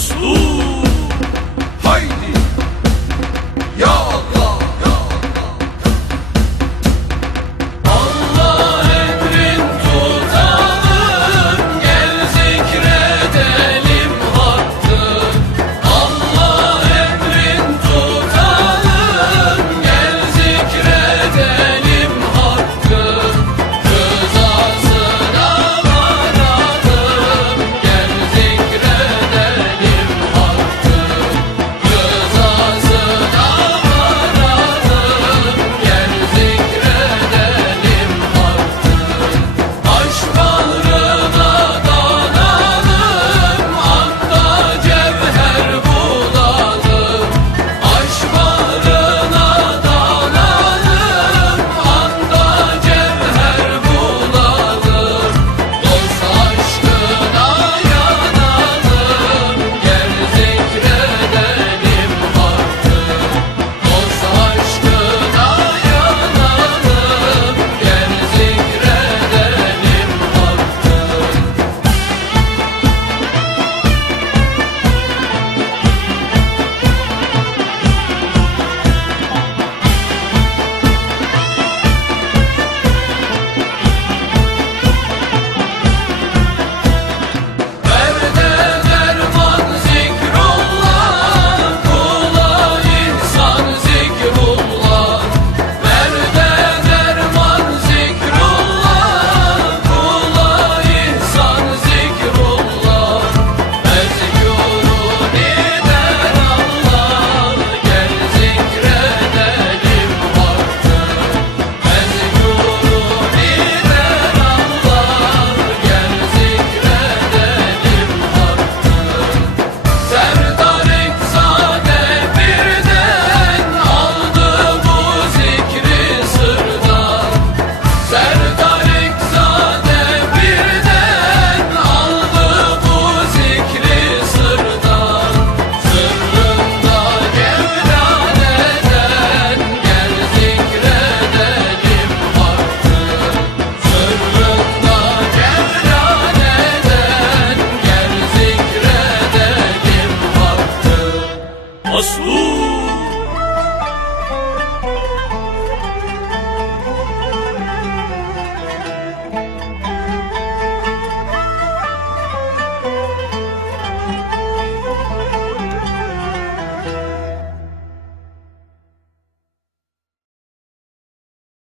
postura nosso